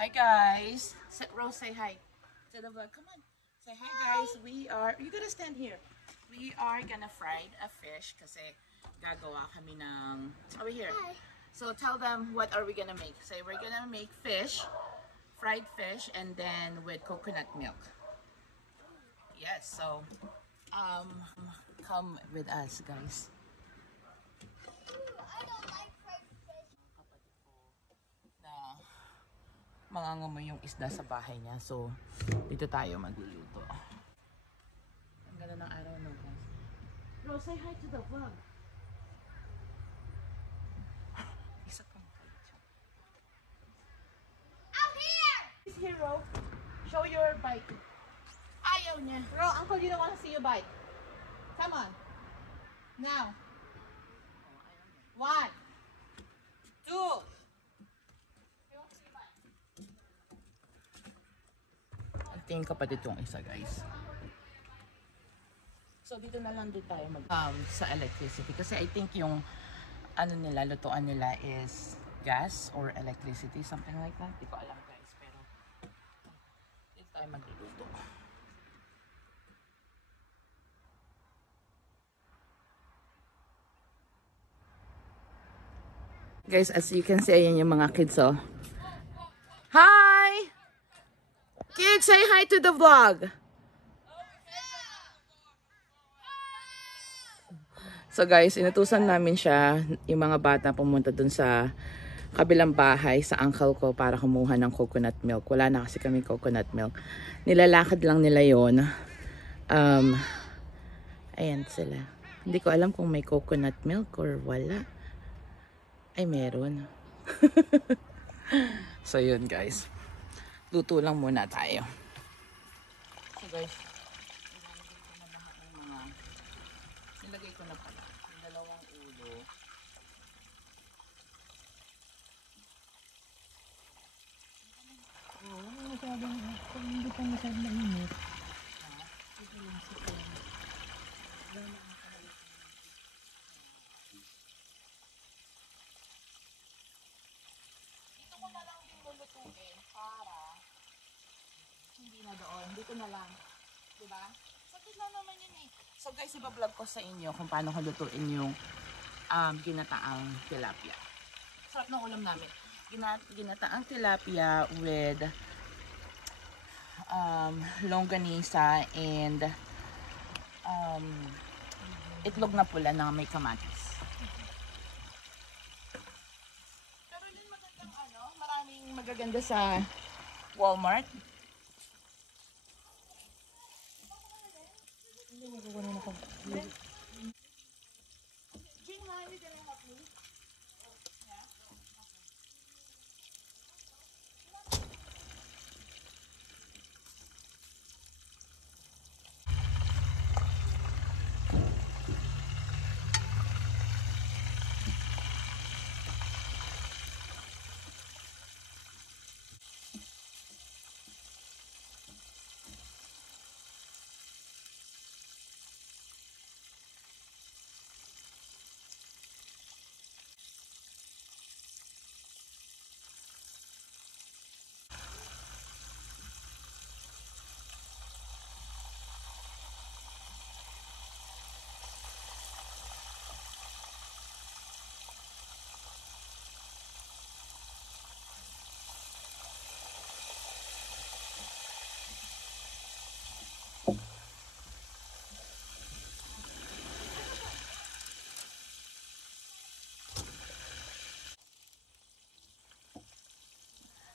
Hi guys. Rose, say hi to the vlog. Come on. Say hi guys. You gotta stand here. We are gonna fry a fish kasi gagawa kami ng, over here. Hi. So tell them what are we gonna make. Say we're gonna make fish, fried fish, and then with coconut milk. Yes, so come with us guys. Mangangamoy yung isda sa bahay niya. So, dito tayo magluluto. Ang ganda ng araw no guys. Bro, say hi to the vlog. Isa pang out here! He's here, Ro. Show your bike. Ayaw niya. Ro, Uncle, you don't want to see your bike. Come on. Now. 1, 2. Tingin kapatid yung isa guys. So dito na lang din tayo mag sa electricity kasi I think yung ano nila, lutuan nila is gas or electricity, something like that. Hindi ko alam guys, pero dito tayo magluluto. Guys, as you can see, ayan yung mga kids oh. Hi! Kids, say hi to the vlog. So guys, inutusan namin siya, yung mga bata pumunta dun sa kabilang bahay sa uncle ko para kumuha ng coconut milk. Wala na kasi kami coconut milk. Nilalakad lang nila yon. Ayan sila. Hindi ko alam kung may coconut milk or wala. Ay, meron. So yun guys. Luto lang muna tayo. So guys, nilagay ko na pala yung dalawang ulo. Hindi pa masyadong mainit. Dito ko na lang din lulutuin para hindi na doon. Dito na lang. Diba? Sakit na naman yun eh. So guys, iba-vlog ko sa inyo kung paano ko lutuin yung ginataang tilapia. Sarap ng ulam namin. Ginataang tilapia with longganisa and itlog na pula na may kamatis. Pero yun magandang ano, maraming magaganda sa Walmart.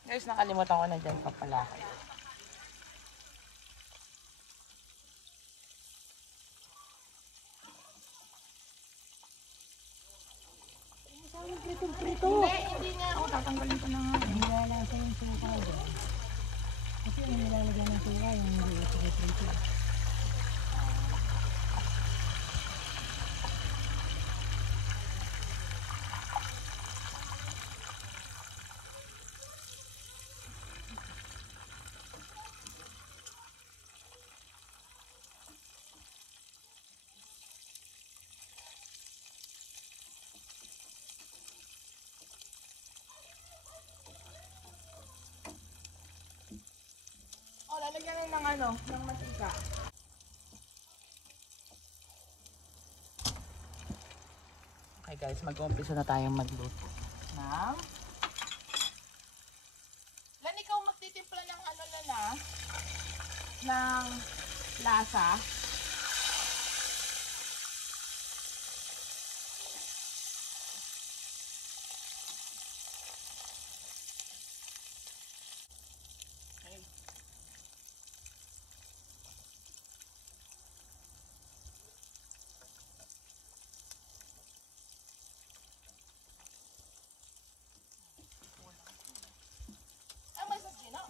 Guys, nakalimutan ko na dyan pa pala. Prito-prito. Hindi nga. O, tatanggalin ko na nga. Nilalasa yung suka dyan. Kasi yung nilalagyan ng suka, yung hindi prito. lalagyan na ng ano, ng mantika. Okay guys, mag-umpisa na tayong magluto ng Lan, ikaw magtitimpla ng ano na ng lasa. Okay. Ang may sasino.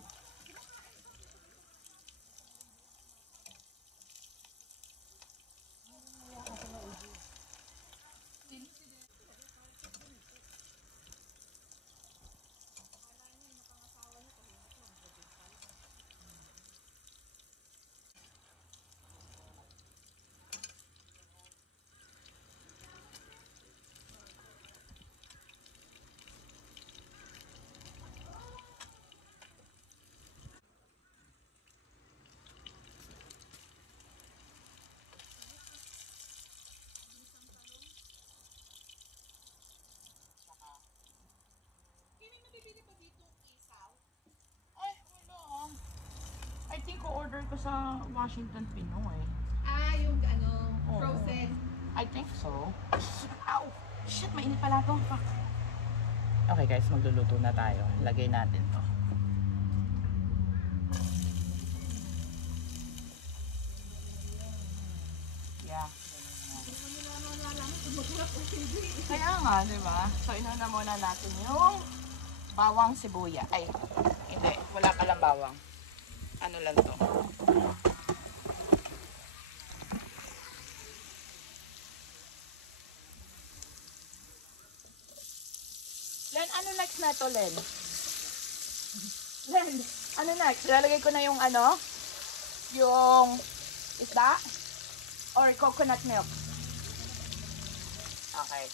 Ay, wala. I think order ko sa Washington Pinoy. Yung ano, Oo. frozen. I think so. Ow! Shit, mainit pala to. Fuck. Okay guys, magluluto na tayo. Lagay natin to. Yeah. Kaya nga, di ba? So, inuna muna natin yung bawang sibuya. Ay, hindi. Wala palang bawang. Ano lang to? Len, ano next na to, Len? Len, ano next? Ilalagay ko na yung ano? Yung isda? Or coconut milk? Okay.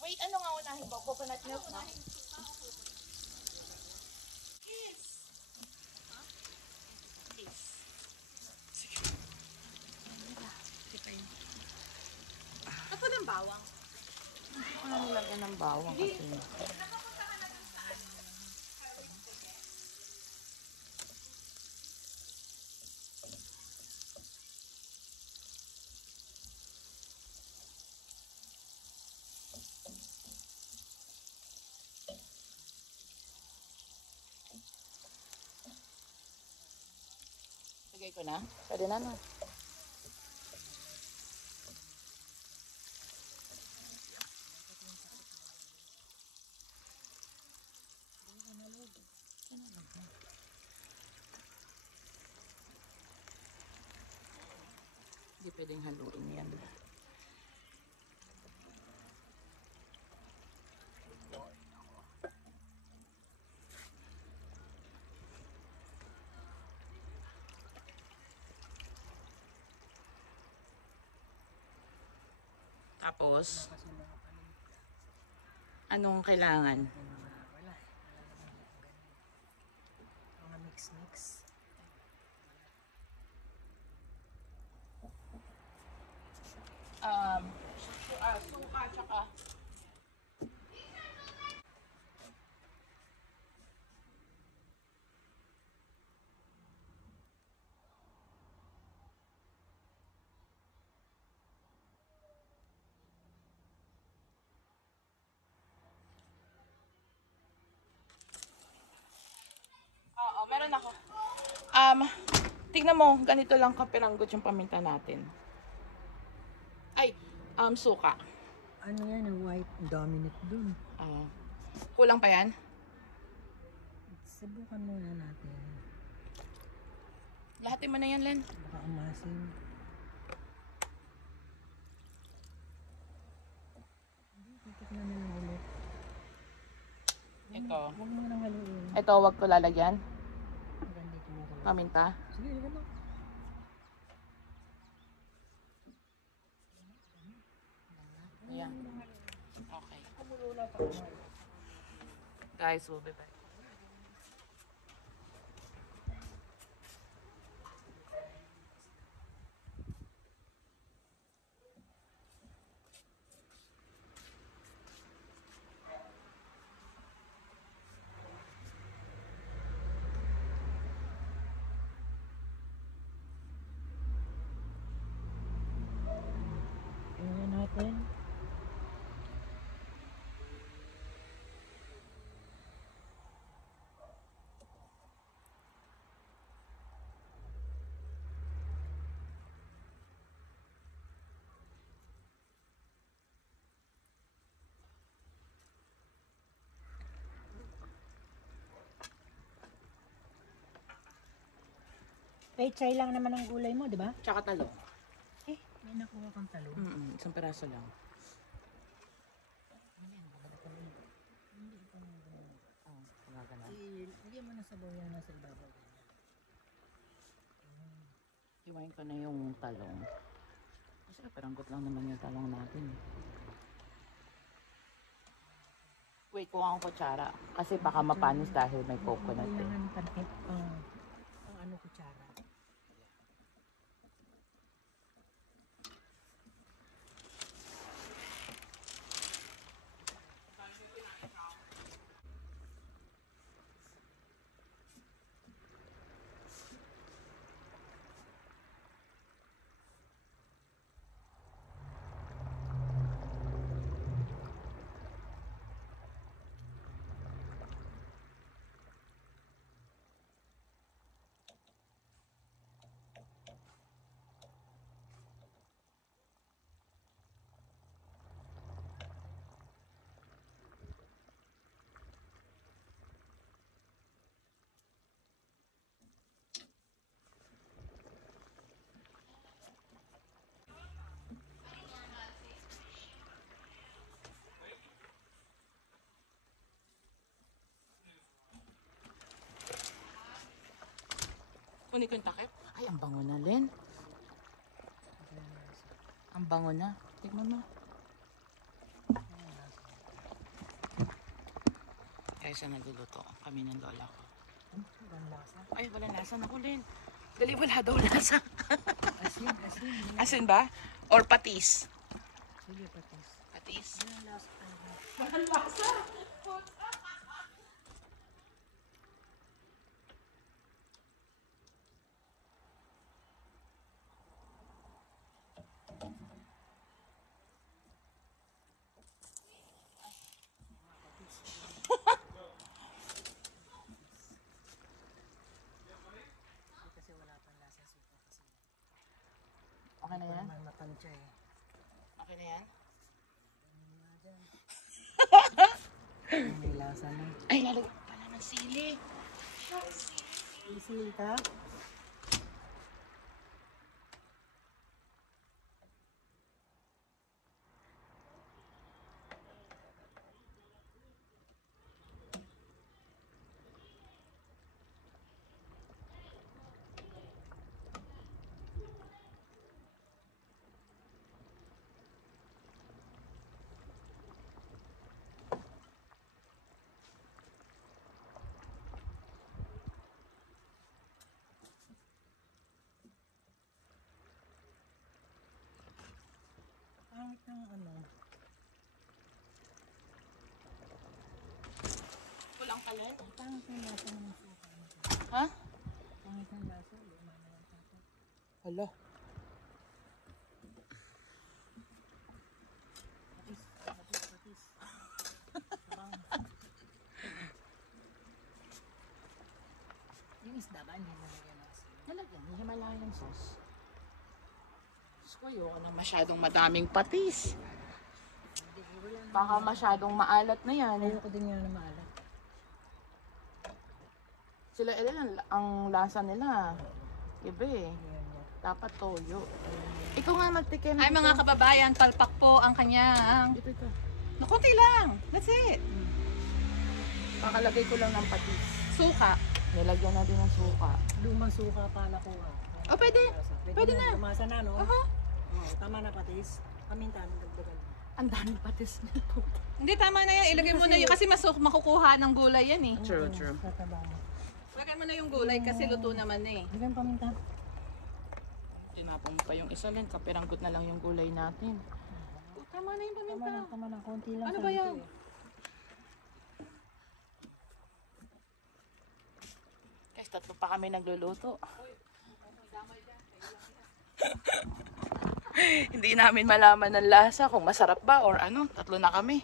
Wait, ano nga unahin ko? Coconut milk na? Ako ng bawang. Ano nilagyan ng bawang kasi? Lagay ko na? Pwede na, no? Hindi pwedeng haluin yan. Tapos, anong kailangan? Mga mix-mix. Suka tsaka Oo, meron ako. Tignan mo, ganito lang kapiranggot yung paminta natin. Ay, suka. Ano yan, ang white dominant dun. Kulang pa yan? Subukan muna natin. Lahatin mo na yan, Len. Baka umasin. Titikman na lang ulit. Ito. Huwag mo nang haluin. Ito, wag ko lalagyan. Hanggang dito mo ko lang. Paminta. Sige, ilagay mo. Ayan. Okay. Kumulo na pa. Guys, we'll be back. Tingnan natin. Pechay lang naman ang gulay mo, di ba? Tsaka talong. Eh, may nakuha kang talong. Isang peraso lang. Oh, gumagana. Hindi mo na sabaw yan nasa ibabaw. Iwain ko na yung talong. Kasi paranggot lang naman yung talong natin. Wait, kuha akong kutsara. Kasi baka mapanis dahil may coconut eh. Kailangan panit ang ano kutsara. Kunin ko yung takip. Ay, ang bango na, Len. Ang bango na. Tignan mo. Guys, nagluluto kami ng lola ko. Walang lasa. Ay, wala lasa na ko, Len. Dali, wala daw lasa. Asin, asin. Asin ba? Or patis? Sige, patis. Patis. Walang lasa talaga. Walang lasa. Kasi wala pang lasa suka kasi. Okay na yan? Naman matansya eh. Okay na yan? May lasa na. Ay, lalagyan pala ng sili. Isili ka? Pangit ng ano. Kulang ka, Len? Pangit ng lasa ng suka. Ha? Pangit ng lasa. Luma na lang tayo. Hala. Patis, patis, patis. Sabang. Yung isda ba? Hindi mo nalagyan ng asin. Nalagyan, yung Himalayan sauce. Diyos ko, ayoko na masyadong madaming patis. Hindi, wala na. Baka masyadong maalat na yan. Ayoko din yan na maalat. Sila, ang lasa nila. Iba eh. Ayan yan. Dapat toyo. Ikaw nga magtikim. Ay mga kababayan, palpak po ang kanyang... Ito. Nakunti lang. That's it. Kakalagay ko lang ng patis. Suka. Nilagyan natin ng suka. Lumang suka pala ko. Oh, pwede. Pwede na. Lumasa na, no? Aha. Oh, tama na patis. Paminta, dagdagan mo. Ang daming patis na po. Hindi, tama na yan. Ilagay mo na yun. Kasi makukuha ng gulay yan eh. True, true. Sa taba. Lagay mo na yung gulay kasi luto naman na eh. Hanggang paminta. Tinapon pa yung isa Len. Kapiranggot na lang yung gulay natin. Tama na yung paminta. Tama na. Konti lang. Ano sa ba luto yan? eh. Guys, tatlo pa kami nagluluto. Hindi namin malaman ng lasa kung masarap ba or ano. Tatlo na kami.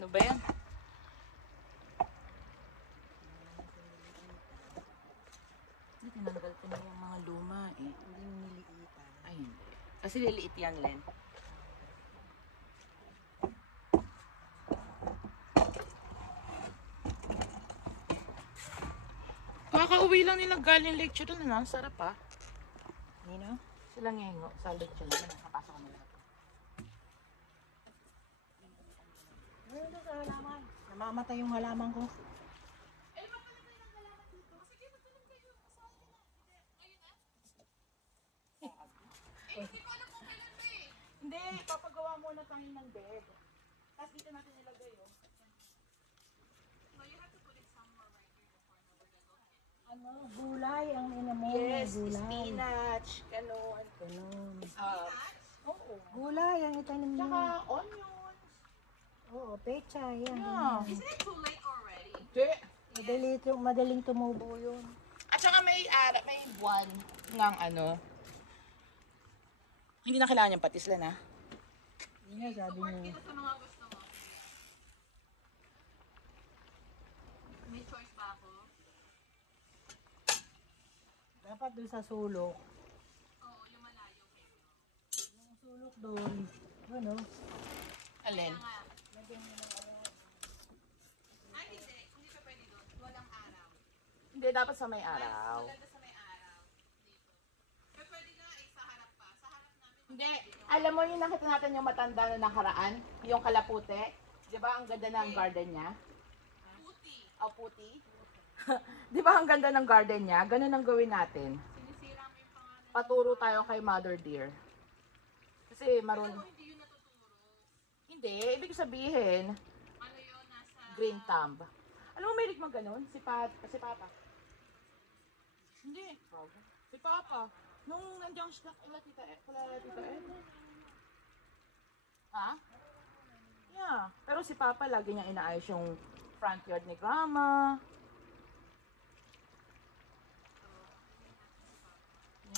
Ano ba yan? Tinanggal ko na yung mga luma eh. Hindi nililiitan. Ay, hindi. Kasi liliit yan, Len. Kakauwi lang nila galing lecture doon, ano? Sarap pa. Nino? Sila ngengo sa lecture naman. Nakapasok nila. Ano ito sa halaman? Namamatay yung halaman ko. Hindi, papagawa muna tayo ng bed. Tapos dito natin ilagay yun. Ano? Gulay ang ina mo. Yes, Gulay. spinach, ganon. Ganun. Oo. Gulay ang itanim mo. Tsaka onions. Oo, pecha. Yan. Yeah. Isn't it too late already? Hindi. Madaling tumubo yun. At saka may buwan ng ano. Hindi na kailangan yung patis Len, ha? Yun nga sabi niya. Sa mga gusto mo. May choice ba ako? Dapat doon sa sulok. Oo, yung malayo. Yung sulok doon. Ano? Alin? Ay, hindi. Hindi pa pwede doon. Walang araw. Hindi, dapat sa may araw. Maganda sa may araw. Dito. Pero pwede nga eh, sa harap pa. Sa harap namin. Hindi. Alam mo yung nakita natin yung matanda na nakaraan? Yung kalapute? Di ba ang ganda ng garden niya? Puti. O puti? Di ba ang ganda ng garden niya? Ganun ang gawin natin. Sinisira mo yung pangalan. Paturo tayo kay Mother Dear. Kasi marunong. Hindi yun natuturo. Hindi, ibig sabihin, Ano yun? Nasa... green thumb. Alam mo, may mo ganun? Si Papa. Hindi. Si Papa. Nung nandiyan siya kala Tita Ed. Ha? Yeah. Pero si Papa lagi niyang inaayos yung front yard ni Grandma.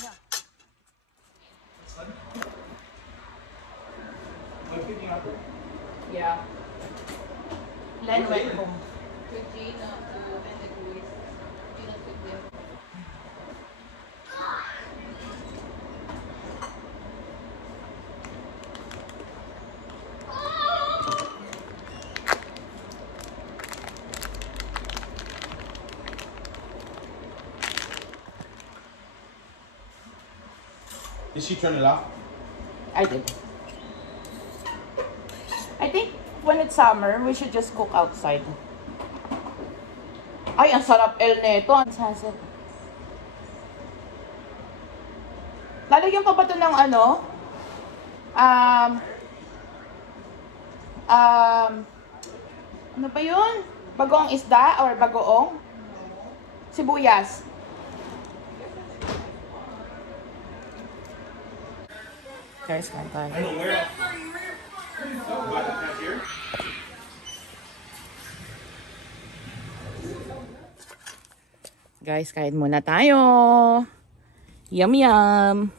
Yeah. Yeah. Len went home. Regina and the Greece. Regina took them. Did she turn it off? I did. I think when it's summer, we should just cook outside. Ay, ang sarap El neto. Ang sunset. Lalagyan pa ba ito ng ano? Ano ba yun? Bagoong isda or bagoong? Sibuyas. Guys, kain tayo. Guys, kain muna tayo. Yum, yum.